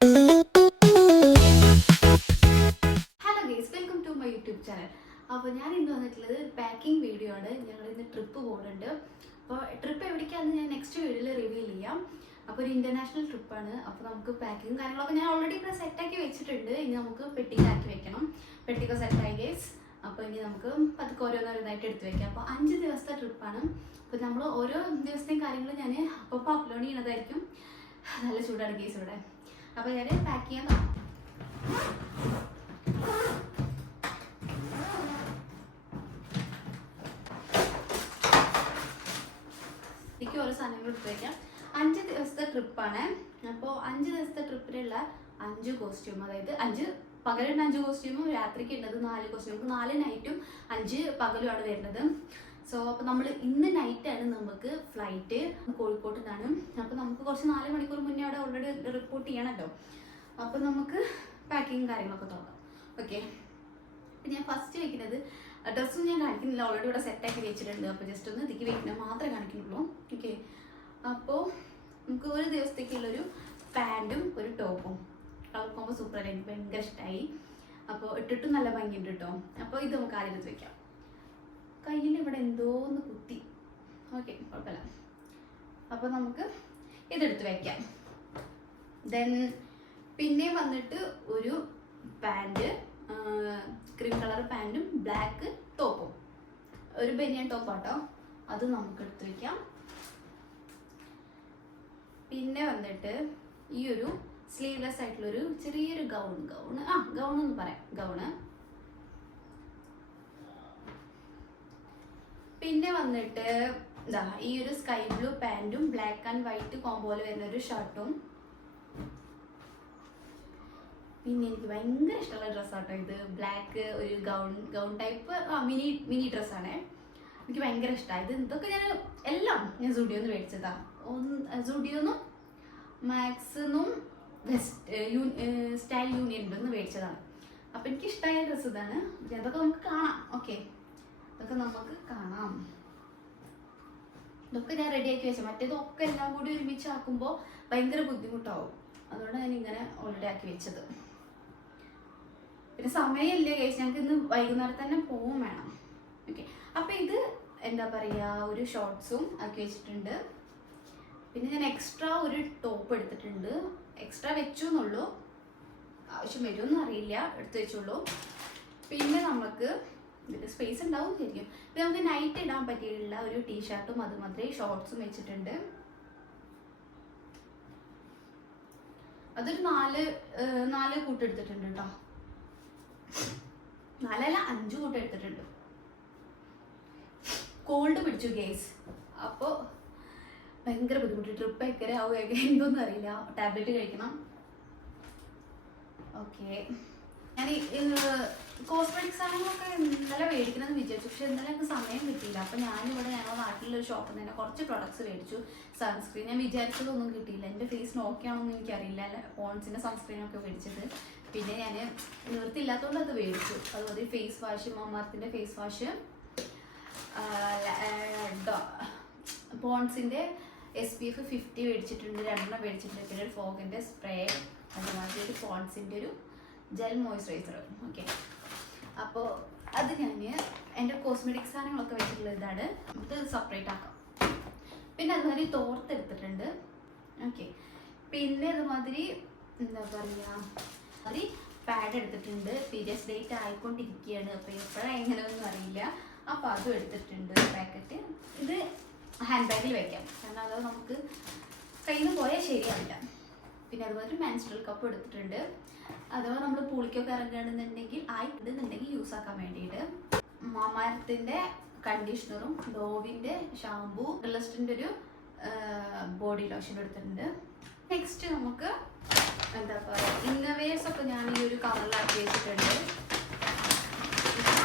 Hello guys welcome to my YouTube channel അപ്പോൾ ഞാൻ ഇന്ന് വന്നിട്ടുള്ളത് പാക്കിംഗ് വീഡിയോ ആണ്. ഞങ്ങൾ ഇന്ന് ട്രിപ്പ് പോകുന്നുണ്ട് അപ്പോൾ ട്രിപ്പ് എവിടേക്കാണെന്ന് ഞാൻ നെക്സ്റ്റ് വീഡിയോയിൽ റിവീൽ ചെയ്യാം. അപ്പോൾ ഒരു ഇന്റർനാഷണൽ ട്രിപ്പാണ് അപ്പോൾ നമുക്ക് പാക്കിങ്ങും കാര്യങ്ങളൊക്കെ ഞാൻ ഓൾറെഡി ഇവിടെ സെറ്റാക്കി വെച്ചിട്ടുണ്ട്. ഇനി നമുക്ക് പെട്ടിയിലാക്കി വെക്കണം. പെട്ടിയൊക്കെ സെറ്റായി ഗേസ് അപ്പോൾ ഇനി നമുക്ക് പതുക്കെ ഓരോന്നോരോന്നായിട്ട് എടുത്ത് വെക്കാം. അപ്പോൾ അഞ്ച് ദിവസത്തെ ട്രിപ്പാണ് അപ്പോൾ നമ്മൾ ഓരോ ദിവസത്തെയും കാര്യങ്ങൾ ഞാൻ അപ്പോൾ അപ്ലോഡ് ചെയ്യണതായിരിക്കും. നല്ല ചൂടാണ് കേസ് ഇവിടെ. അപ്പോൾ ഞാൻ പാക്ക് ചെയ്യാൻ. എനിക്ക് ഓരോ സാധനങ്ങൾ എടുത്ത് വയ്ക്കാം അഞ്ച് ദിവസത്തെ ട്രിപ്പാണ് അപ്പോൾ അഞ്ച് ദിവസത്തെ ട്രിപ്പിലുള്ള അഞ്ച് കോസ്റ്റ്യൂം അതായത് അഞ്ച് പകലുണ്ട് അഞ്ച് കോസ്റ്റ്യൂമും രാത്രിക്ക് ഉള്ളത് നാല് കോസ്റ്റ്യൂം നാല് നൈറ്റും അഞ്ച് പകലും ആണ് വരുന്നത്. സോ അപ്പോൾ നമ്മൾ ഇന്ന് നൈറ്റാണ് നമുക്ക് ഫ്ലൈറ്റ് കോഴിക്കോട്ട് നിന്നാണ് അപ്പോൾ നമുക്ക് കുറച്ച് നാല് മണിക്കൂർ മുന്നേ അവിടെ ഓൾറെഡി റിപ്പോർട്ട് ചെയ്യണമല്ലോ അപ്പോൾ നമുക്ക് പാക്കിങ് കാര്യങ്ങളൊക്കെ തുടങ്ങാം. ഓക്കെ അപ്പം ഞാൻ ഫസ്റ്റ് വെക്കുന്നത് ഡ്രസ്സും ഞാൻ കാണിക്കുന്നില്ല. ഓൾറെഡി ഇവിടെ സെറ്റാക്കി വെച്ചിട്ടുണ്ട്. അപ്പോൾ ജസ്റ്റ് ഒന്ന് ഇതിക്ക് വെക്കുന്നത് മാത്രമേ കാണിക്കുന്നുള്ളൂ. ഓക്കെ അപ്പോൾ നമുക്ക് ഒരു ദിവസത്തേക്കുള്ളൊരു പാന്റും ഒരു ടോപ്പും. കളർ സൂപ്പർ എനിക്ക് ഭയങ്കര ഇഷ്ടമായി അപ്പോൾ ഇട്ടിട്ടും നല്ല ഭംഗിയുണ്ട് കേട്ടോ അപ്പോൾ ഇത് നമുക്ക് ആദ്യം വെക്കാം. കയ്യിൽ ഇവിടെ എന്തോ ഒന്ന് കുത്തി. ഓക്കെ കുഴപ്പമില്ല. അപ്പോൾ നമുക്ക് ഇതെടുത്ത് വെക്കാം. ദെൻ പിന്നെ വന്നിട്ട് ഒരു പാന്റ് ക്രീം കളർ പാന്റും ബ്ലാക്ക് ടോപ്പും ഒരു ബനിയൻ ടോപ്പാട്ടോ അത് നമുക്ക് എടുത്ത് വെക്കാം. പിന്നെ വന്നിട്ട് ഈ ഒരു സ്ലീവ്ലെസ് ആയിട്ടുള്ളൊരു ചെറിയൊരു ഗൗൺ ഗൗൺ ആ ഗൗൺ എന്ന് പറയാം ഗൗണ് പിന്നെ വന്നിട്ട് ഇതാ ഈ ഒരു സ്കൈ ബ്ലൂ പാന്റും ബ്ലാക്ക് ആൻഡ് വൈറ്റ് കോമ്പോയിൽ വരുന്ന ഒരു ഷർട്ടും പിന്നെ എനിക്ക് ഭയങ്കര ഇഷ്ടമുള്ള ഡ്രസ്സാട്ടോ ഇത്. ബ്ലാക്ക് ഒരു ഗൗൺ ഗൗൺ ടൈപ്പ് ആ മിനി മിനി ഡ്രസ്സാണേ എനിക്ക് ഭയങ്കര ഇഷ്ടമായി ഇത് ഇതൊക്കെ ഞാൻ എല്ലാം ഞാൻ സുഡിയോന്ന് മേടിച്ചതാ. ഒന്ന് സുഡിയോന്നും മാക്സിന്നും വെസ്റ്റ് യൂ സ്റ്റൈൽ യൂണിയൻ നിന്ന് മേടിച്ചതാണ്. അപ്പം എനിക്ക് ഇഷ്ടമായ ഡ്രസ്സ് ഇതാണ് ഇതൊക്കെ നമുക്ക് കാണാം. ഓക്കെ ഇതൊക്കെ നമുക്ക് കാണാം. ഇതൊക്കെ ഞാൻ റെഡിയാക്കി വെച്ചു മറ്റേതൊക്കെ എല്ലാം കൂടി ഒരുമിച്ച് ആക്കുമ്പോൾ ഭയങ്കര ബുദ്ധിമുട്ടാവും. അതുകൊണ്ട് ഞാൻ ഇങ്ങനെ ഓൾറെഡി ആക്കി വെച്ചത്. പിന്നെ സമയമില്ല കേസ് ഞങ്ങൾക്ക് ഇന്ന് വൈകുന്നേരം തന്നെ പോവും വേണം. ഓക്കെ അപ്പം ഇത് എന്താ പറയുക ഒരു ഷോർട്സും ആക്കി വെച്ചിട്ടുണ്ട്. പിന്നെ ഞാൻ എക്സ്ട്രാ ഒരു ടോപ്പ് എടുത്തിട്ടുണ്ട്. എക്സ്ട്രാ വെച്ചു എന്നുള്ളൂ. ആവശ്യം വരുമെന്ന് അറിയില്ല. എടുത്തു വെച്ചുള്ളൂ പിന്നെ നമുക്ക് സ്പേസ് ഉണ്ടാവും ശരിക്കും. പിന്നെ നമുക്ക് നൈറ്റ് ഇടാൻ പറ്റിയിട്ടുള്ള ഒരു ടീഷർട്ടും അതുമാതിരി ഷോർട്സും വെച്ചിട്ടുണ്ട്. അതൊരു നാല് നാല് കൂട്ട് എടുത്തിട്ടുണ്ട് കേട്ടോ നാലല്ല അഞ്ച് കൂട്ട് എടുത്തിട്ടുണ്ട്. കോൾഡ് പിടിച്ചു ഗേസ് അപ്പോൾ ഭയങ്കര ബുദ്ധിമുട്ട്. ട്രിപ്പ് എക്കരെ ആവുക എന്തോന്നും അറിയില്ല. ടാബ്ലറ്റ് കഴിക്കണം. ഓക്കെ ഞാൻ കോസ്മെറ്റിക് സാധനങ്ങളൊക്കെ ഇന്നലെ മേടിക്കണമെന്ന് വിചാരിച്ചു. പക്ഷെ ഇന്നലെ എനിക്ക് സമയം കിട്ടിയില്ല. അപ്പം ഞാനിവിടെ ഞങ്ങളുടെ നാട്ടിലൊരു ഷോപ്പിൽ നിന്ന് തന്നെ കുറച്ച് പ്രൊഡക്ട്സ് മേടിച്ചു. സൺസ്ക്രീൻ ഞാൻ വിചാരിച്ചതൊന്നും കിട്ടിയില്ല. എന്റെ ഫേസിന് ഓക്കെ ആണെന്ന് എനിക്കറിയില്ല. അല്ല സൺസ്ക്രീൻ സൺസ്ക്രീനൊക്കെ മേടിച്ചത്. പിന്നെ ഞാൻ നിർത്തില്ലാത്തതുകൊണ്ട് അത് മേടിച്ചു. അതുപോലെ ഫേസ് വാഷ് മമ്മാർത്തിന്റെ ഫേസ് വാഷ് പോൺസിന്റെ എസ് പി എഫ് ഫിഫ്റ്റി മേടിച്ചിട്ടുണ്ട്. രണ്ടെണ്ണം മേടിച്ചിട്ടുണ്ട്. പിന്നെ ഒരു ഫോഗിന്റെ സ്പ്രേ. അതുമാതിരി ഒരു ഒരു ജെൽ മോയ്സ്ചറൈസർ. ഓക്കെ. അപ്പോൾ അത് ഞാൻ എന്റെ കോസ്മെറ്റിക് സാധനങ്ങളൊക്കെ വെച്ചിട്ടുള്ള ഇതാണ്. ഇത് സെപ്പറേറ്റ് ആക്കാം. പിന്നെ അതുമാതിരി തോർത്തെടുത്തിട്ടുണ്ട് ഓക്കെ. പിന്നെ അതുമാതിരി എന്താ പറയുക അതിൽ പാഡ് എടുത്തിട്ടുണ്ട്. പീരിയഡ്സ് ഡേറ്റ് ആയിക്കൊണ്ടിരിക്കുകയാണ്. അപ്പോൾ എപ്പോഴാണ് എങ്ങനെയൊന്നും അറിയില്ല. അപ്പോൾ അതും എടുത്തിട്ടുണ്ട് പാക്കറ്റ് ഇത് ഹാൻഡ് ബാഗിൽ വയ്ക്കാം കാരണം അത് നമുക്ക് കയ്യിൽ നിന്ന് പോയാൽ ശരിയാവില്ല. പിന്നെ അതുപോലെ മെൻസ്ട്രൽ കപ്പ് എടുത്തിട്ടുണ്ട്. അഥവാ നമ്മൾ പൂളിക്കൊക്കെ ഇറങ്ങുകയാണെന്നുണ്ടെങ്കിൽ ആയിട്ടുണ്ടെന്നുണ്ടെങ്കിൽ യൂസ് ആക്കാൻ വേണ്ടിയിട്ട്. മാമാരത്തിന്റെ കണ്ടീഷണറും ഡോവിന്റെ ഷാമ്പൂ റിലസ്റ്റിന്റെ ഒരു ബോഡി ലോഷൻ എടുത്തിട്ടുണ്ട്. നെക്സ്റ്റ് നമുക്ക് എന്താ പറയുക ഇന്നവേഴ്സ് ഒക്കെ ഞാൻ ഈ ഒരു കവറിലാക്കി വെച്ചിട്ടുണ്ട്.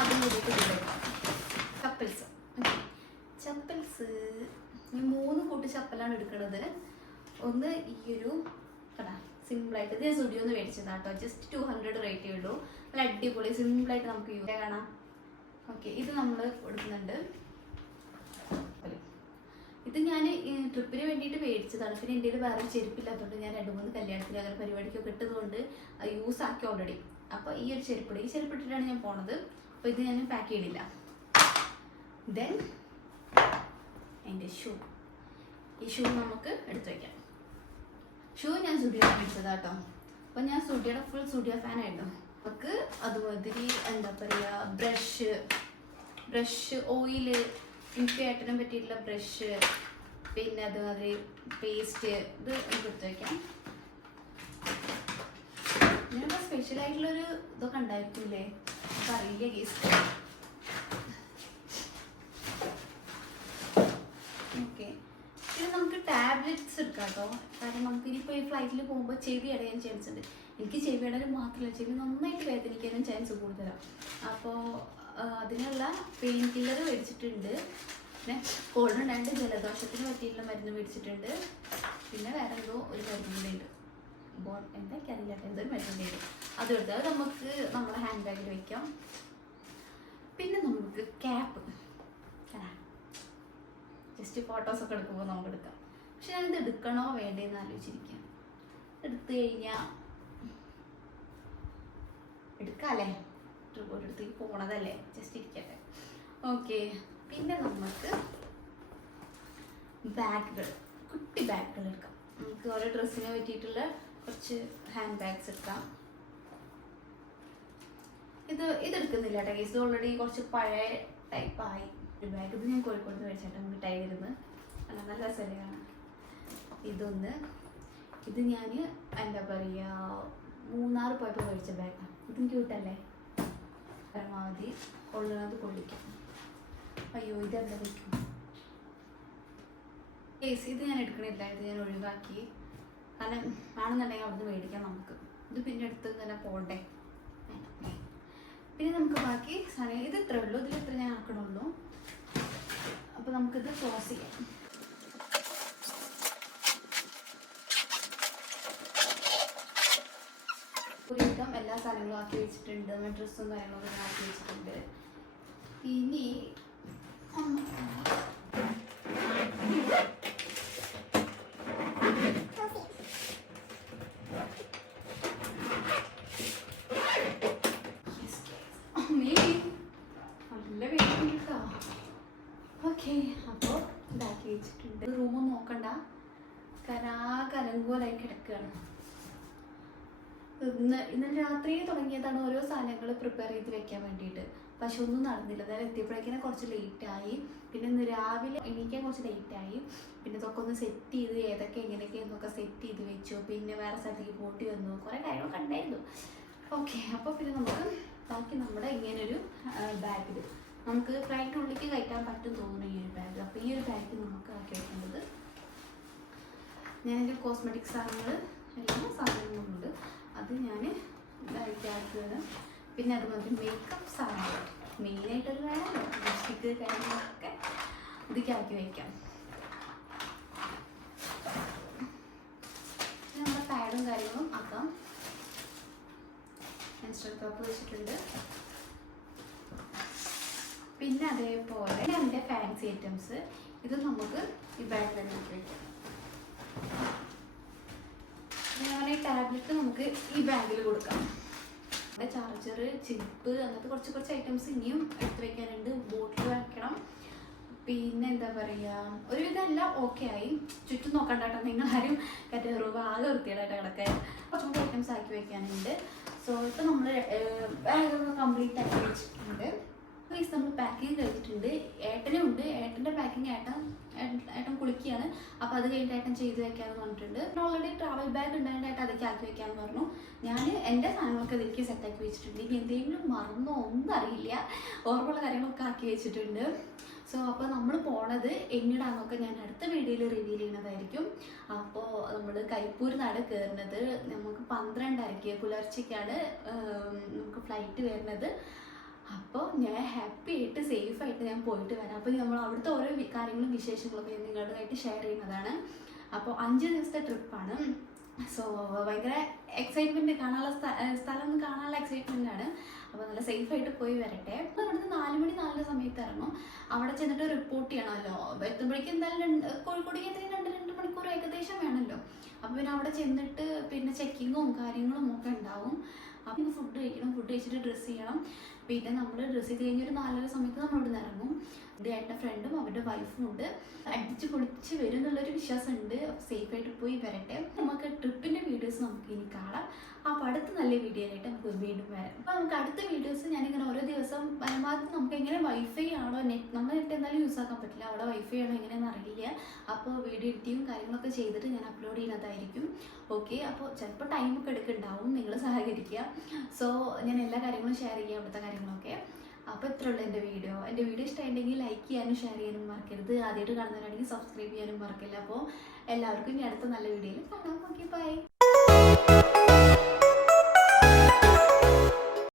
അതും ഇതിലെടുക്കാം ചപ്പൽസ് ചപ്പൽസ് ഈ മൂന്ന് കൂട്ട് ചപ്പലാണ് എടുക്കുന്നത് ഒന്ന് ഈ ഒരു കടാ സിമ്പിളായിട്ട് ഇത് ഒന്ന് മേടിച്ചതാണ് കേട്ടോ ജസ്റ്റ് ടു ഹൺഡ്രഡ് റേറ്റേ ഉള്ളൂ. നല്ല അടിപൊളി സിമ്പിളായിട്ട് നമുക്ക് യൂസ് കാണാം. ഓക്കെ ഇത് നമ്മൾ കൊടുക്കുന്നുണ്ട്. ഇത് ഞാൻ ട്രിപ്പിന് വേണ്ടിയിട്ട് മേടിച്ചതാണ്. പിന്നെ എന്റെ വേറെ ചെരുപ്പില്ലാത്തതുകൊണ്ട് ഞാൻ രണ്ട് മൂന്ന് കല്യാണത്തിന് അങ്ങനെ പരിപാടിക്കൊക്കെ ഇട്ടതുകൊണ്ട് യൂസ് ആക്കി ഓൾറെഡി അപ്പോൾ ഈ ഒരു ചെരുപ്പിട് ഈ ചെരുപ്പിട്ടിട്ടാണ് ഞാൻ പോണത്. അപ്പോൾ ഇത് ഞാൻ പാക്ക് ചെയ്യണില്ല. ദെൻ എന്റെ ഷൂ ഈ ഷൂ നമുക്ക് എടുത്തു വയ്ക്കാം ഷൂ ഞാൻ സ്റ്റുഡിയോ മേടിച്ചതാട്ടോ അപ്പൊ ഞാൻ സ്റ്റുഡിയോയുടെ ഫുൾ സ്റ്റുഡിയോ ഫാനായിട്ടോ നമുക്ക് അതുമാതിരി എന്താ പറയുക ബ്രഷ് ബ്രഷ് ഓയിൽ എനിക്ക് ഏട്ടനും പറ്റിയിട്ടുള്ള ബ്രഷ് പിന്നെ അതുമാതിരി പേസ്റ്റ് ഇത് എടുത്ത് വയ്ക്കാം സ്പെഷ്യൽ ആയിട്ടുള്ളൊരു ഇതൊക്കെ ഉണ്ടായിരിക്കില്ലേ അറിയില്ല കേസ് ഓക്കെ ഇത് നമുക്ക് ടാബ്ലറ്റ്സ് എടുക്കാം കേട്ടോ കാരണം നമുക്ക് ഇനിയിപ്പോൾ ഈ ഫ്ലൈറ്റിൽ പോകുമ്പോൾ ചെവി അടയാൻ ചാൻസ് ഉണ്ട്. എനിക്ക് ചെവി അടയാൻ മാത്രമല്ല ചെവി നന്നായിട്ട് വേദനിക്കാനും ചാൻസ് കൂടുതലാണ് അപ്പോൾ അതിനുള്ള പെയിൻ കില്ലർ മേടിച്ചിട്ടുണ്ട്. പിന്നെ കോൾഡ് ഉണ്ടായിട്ട് ജലദോഷത്തിന് പറ്റിയിട്ടുള്ള മരുന്ന് മേടിച്ചിട്ടുണ്ട്. പിന്നെ വേറെ എന്തോ ഒരു മരുന്ന് കൂടെ ഉണ്ട്. ബോൺ എന്താ എനിക്കറിയില്ല കേട്ടോ, എന്തോ ഒരു മരുന്ന് ഉണ്ട്. അത് നമുക്ക് നമ്മുടെ ഹാൻഡ് ബാഗിൽ വയ്ക്കാം പിന്നെ നമുക്ക് ക്യാപ്പ് ജസ്റ്റ് ഫോട്ടോസൊക്കെ എടുക്കുമ്പോൾ നമുക്ക് എടുക്കാം. പക്ഷെ ഞാനിത് എടുക്കണോ വേണ്ടേന്ന് ആലോചിച്ചിരിക്കാം. എടുത്തു കഴിഞ്ഞാൽ എടുക്കാല്ലേ? ഒരിടത്തേക്ക് പോണതല്ലേ? ജസ്റ്റ് ഇരിക്കട്ടെ. ഓക്കെ. പിന്നെ നമുക്ക് ബാഗുകൾ കുട്ടി ബാഗുകൾ എടുക്കാം. നമുക്ക് ഓരോ ഡ്രസ്സിനെ പറ്റിയിട്ടുള്ള കുറച്ച് ഹാൻഡ് ബാഗ്സ് എടുക്കാം. ഇത് ഇതെടുക്കുന്നില്ല കേട്ടോ ഇത് ഓൾറെഡി കുറച്ച് പഴയ ടൈപ്പായി ഒരു ബാഗ് ഇത് ഞാൻ കോഴിക്കോട് മേടിച്ചിട്ട് ടൈ വരുന്നത് നല്ല രസമല്ലേ ഇതൊന്ന്. ഇത് ഞാൻ എന്താ പറയുക മൂന്നാർ പോയപ്പോൾ മേടിച്ച ബാഗാണ് ഇതും ക്യൂട്ടല്ലേ പരമാവധി കൊള്ളുന്നത് കൊള്ളിക്കും. അയ്യോ ഇതെന്താ വയ്ക്കും കേസ് ഇത് ഞാൻ എടുക്കണില്ല. ഇത് ഞാൻ ഒഴിവാക്കി. കാരണം ആണെന്നുണ്ടെങ്കിൽ അവിടുന്ന് മേടിക്കാം നമുക്ക്. ഇത് പിന്നെ എടുത്ത് തന്നെ പോണ്ടേ? പിന്നെ നമുക്ക് ബാക്കി സാധനം ഇത് ഇത്രേ ഇതിൽ ഇത്ര ഞാൻ ആക്കണുള്ളൂ അപ്പോൾ നമുക്കിത് ക്ലോസ് ചെയ്യാം ഒരുവിധം എല്ലാ സാധനങ്ങളും ആക്കി വെച്ചിട്ടുണ്ട് ഡ്രസ്സും കാര്യങ്ങളൊക്കെ ആക്കി വെച്ചിട്ടുണ്ട്. ഇനി നല്ല വേദന കേട്ടോ ഓക്കെ അപ്പോൾ ഇതാക്കി വെച്ചിട്ടുണ്ട്. റൂമൊന്നും നോക്കണ്ട. കരാകലങ്കോലായി കിടക്കുകയാണ് ഇന്ന് ഇന്നലെ രാത്രി തുടങ്ങിയതാണ് ഓരോ സാധനങ്ങൾ പ്രിപ്പയർ ചെയ്ത് വെക്കാൻ വേണ്ടിയിട്ട്. പക്ഷെ ഒന്നും നടന്നില്ല. അതായത് എത്തിയപ്പോഴേക്കിനെ കുറച്ച് ലേറ്റ് ആയി. പിന്നെ ഇന്ന് രാവിലെ എണീക്കാൻ കുറച്ച് ലേറ്റ് ആയി. പിന്നെ ഇതൊക്കെ ഒന്ന് സെറ്റ് ചെയ്ത് ഏതൊക്കെ എങ്ങനെയൊക്കെ എന്നൊക്കെ സെറ്റ് ചെയ്ത് വെച്ചു. പിന്നെ വേറെ സ്ഥലത്തേക്ക് പോട്ടി വന്നു. കുറേ കാര്യങ്ങളൊക്കെ ഉണ്ടായിരുന്നു. ഓക്കെ അപ്പോൾ പിന്നെ നമുക്ക് ബാക്കി നമ്മുടെ ഇങ്ങനൊരു ബാഗിൽ നമുക്ക് ഫ്ലൈറ്റിനുള്ളിലേക്ക് കയറ്റാൻ പറ്റും തോന്നുന്നു ഈ ഒരു ബാഗ് അപ്പോൾ ഈ ഒരു ബാഗ് നമുക്ക് ആക്കി വെക്കേണ്ടത് ഞാനൊരു കോസ്മെറ്റിക് സാധനങ്ങൾ എല്ലാ സാധനങ്ങളും ഉണ്ട്. അത് ഞാൻ ബാഗിലാക്കുകയാണ് പിന്നെ അതുപോലെ മേക്കപ്പ് സാധനം മെയിനായിട്ടൊരു വേണമല്ലോ ലിപ്സ്റ്റിക്ക് കാര്യങ്ങളൊക്കെ ഇതൊക്കെ ആക്കി വയ്ക്കാം നമ്മുടെ പാഡും കാര്യങ്ങളും ആക്കാം. മെൻസ്ട്രൽ കപ്പ് വെച്ചിട്ടുണ്ട്. പിന്നെ അതേപോലെ എന്റെ ഫാൻസി ഐറ്റംസ് ഇത് നമുക്ക് ഈ ബാഗിൽ വയ്ക്കാം അങ്ങനെ ടാബ്ലറ്റ് നമുക്ക് ഈ ബാഗിൽ കൊടുക്കാം. അവിടെ ചാർജർ ചിപ്പ് അങ്ങനത്തെ കുറച്ച് കുറച്ച് ഐറ്റംസ് ഇനിയും എടുത്ത് വെക്കാനുണ്ട്. ബോട്ടിൽ വയ്ക്കണം പിന്നെ എന്താ പറയുക ഒരുവിധം എല്ലാം ഓക്കെ ആയി. ചുറ്റും നോക്കണ്ട കേട്ടോ നിങ്ങളാരും കറ്ററുക ആകെ വൃത്തിയായിട്ട് കിടക്കാൻ കുറച്ചും കൂടി ഐറ്റംസ് ആക്കി വെക്കാനുണ്ട്. സോ ഇപ്പം നമ്മൾ ബാഗൊക്കെ കംപ്ലീറ്റ് ആക്കി വെച്ചിട്ടുണ്ട്. പ്ലീസ് നമ്മൾ പാക്കിങ് കഴിച്ചിട്ടുണ്ട് ഏട്ടനും ഉണ്ട് ഏട്ടന്റെ പാക്കിങ് ഏട്ടൻ- ഏട്ടൻ കുളിക്കുകയാണ്. അപ്പോൾ അത് കഴിഞ്ഞിട്ട് ഏട്ടൻ ചെയ്ത് വെക്കാമെന്ന് പറഞ്ഞിട്ടുണ്ട്. ഓൾറെഡി ട്രാവൽ ബാഗ് ഉണ്ടായിട്ട് ഏട്ടൻ അതൊക്കെ ആക്കി വെക്കാമെന്ന് പറഞ്ഞു. ഞാൻ എന്റെ സാധനങ്ങളൊക്കെ അതിലേക്ക് സെറ്റാക്കി വെച്ചിട്ടുണ്ട്. ഇനി എന്തെങ്കിലും മറന്നോ ഒന്നും അറിയില്ല. ഓർമ്മയുള്ള കാര്യങ്ങളൊക്കെ ആക്കി വെച്ചിട്ടുണ്ട്. സോ അപ്പോൾ നമ്മൾ പോണത് എങ്ങടാന്നൊക്കെ ഞാൻ അടുത്ത വീഡിയോയിൽ റിവീൽ ചെയ്യുന്നതായിരിക്കും അപ്പോൾ നമ്മൾ കരിപ്പൂർ നാട് കയറുന്നത് നമുക്ക് പന്ത്രണ്ടരയ്ക്ക് പുലർച്ചയ്ക്കാണ് നമുക്ക് ഫ്ലൈറ്റ് വരുന്നത്. അപ്പോൾ ഞാൻ ഹാപ്പി ആയിട്ട് സേഫ് ആയിട്ട് ഞാൻ പോയിട്ട് വരാം. അപ്പോൾ നമ്മൾ അവിടുത്തെ ഓരോ കാര്യങ്ങളും വിശേഷങ്ങളൊക്കെ ഞാൻ നിങ്ങളുമായിട്ട് ഷെയർ ചെയ്യുന്നതാണ്. അപ്പോൾ അഞ്ച് ദിവസത്തെ ട്രിപ്പാണ് സോ ഭയങ്കര എക്സൈറ്റ്മെന്റ് കാണാനുള്ള സ്ഥ- സ്ഥലം കാണാനുള്ള എക്സൈറ്റ്മെന്റ് ആണ്. അപ്പോൾ നല്ല സേഫ് ആയിട്ട് പോയി വരട്ടെ. അപ്പോൾ അവിടുന്ന് നാല് മണി നാലര സമയത്ത് ഇറങ്ങും. അവിടെ ചെന്നിട്ട് റിപ്പോർട്ട് ചെയ്യണമല്ലോ. എത്തുമ്പോഴേക്കും എന്തായാലും കോഴിക്കോടേക്ക് എത്രയും രണ്ട് രണ്ട് മണിക്കൂർ ഏകദേശം വേണമല്ലോ. അപ്പോൾ പിന്നെ അവിടെ ചെന്നിട്ട് പിന്നെ ചെക്കിങ്ങും കാര്യങ്ങളും ഒക്കെ ഉണ്ടാവും. അപ്പം ഫുഡ് കഴിക്കണം ഫുഡ് കഴിച്ചിട്ട് ഡ്രസ്സ് ചെയ്യണം. പിന്നെ നമ്മൾ ഡ്രസ്സ് ചെയ്ത് കഴിഞ്ഞ് ഒരു നാലര സമയത്ത് നമ്മൾ നിന്ന് ഇറങ്ങും. എന്റെ ഏട്ടന്റെ ഫ്രണ്ടും അവരുടെ വൈഫും ഉണ്ട്. അടിച്ച് പൊളിച്ച് വരും എന്നുള്ളൊരു വിശ്വാസമുണ്ട് സേഫ് ആയിട്ട് പോയി വരട്ടെ. നമുക്ക് ട്രിപ്പിന്റെ വീഡിയോസ് നമുക്ക് ഇനി കാണാം. അപ്പോൾ അടുത്ത നല്ല വീഡിയോയിലായിട്ട് നമുക്ക് വീണ്ടും വരാം. അപ്പോൾ നമുക്ക് അടുത്ത വീഡിയോസ് ഞാനിങ്ങനെ ഓരോ ദിവസം പരമാവധി നമുക്ക് എങ്ങനെ വൈഫൈ ആണോ നെറ്റ് നമ്മൾ നെറ്റ് എന്തായാലും യൂസ് ആക്കാൻ പറ്റില്ല. അവിടെ വൈഫൈ ആണോ എങ്ങനെയാണെന്ന് അറിയില്ല. അപ്പോൾ വീഡിയോ എഡിറ്റിങ്ങും കാര്യങ്ങളൊക്കെ ചെയ്തിട്ട് ഞാൻ അപ്ലോഡ് ചെയ്യുന്നതായിരിക്കും. ഓക്കെ അപ്പോൾ ചിലപ്പോൾ ടൈമൊക്കെ എടുക്കുന്നുണ്ടാവും. നിങ്ങൾ സഹകരിക്കുക. സോ ഞാൻ എല്ലാ കാര്യങ്ങളും ഷെയർ ചെയ്യാം അവിടുത്തെ കാര്യങ്ങളൊക്കെ. അപ്പോൾ ഇത്ര ഉള്ളൂ എന്റെ വീഡിയോ. എന്റെ വീഡിയോ ഇഷ്ടമായിട്ടുണ്ടെങ്കിൽ ലൈക്ക് ചെയ്യാനും ഷെയർ ചെയ്യാനും മറക്കരുത്. ആദ്യമായിട്ട് കാണുന്നവരാണെങ്കിൽ സബ്സ്ക്രൈബ് ചെയ്യാനും മറക്കില്ല. അപ്പോൾ എല്ലാവർക്കും ഇനി അടുത്ത നല്ല വീഡിയോയിൽ കാണാം. Okay bye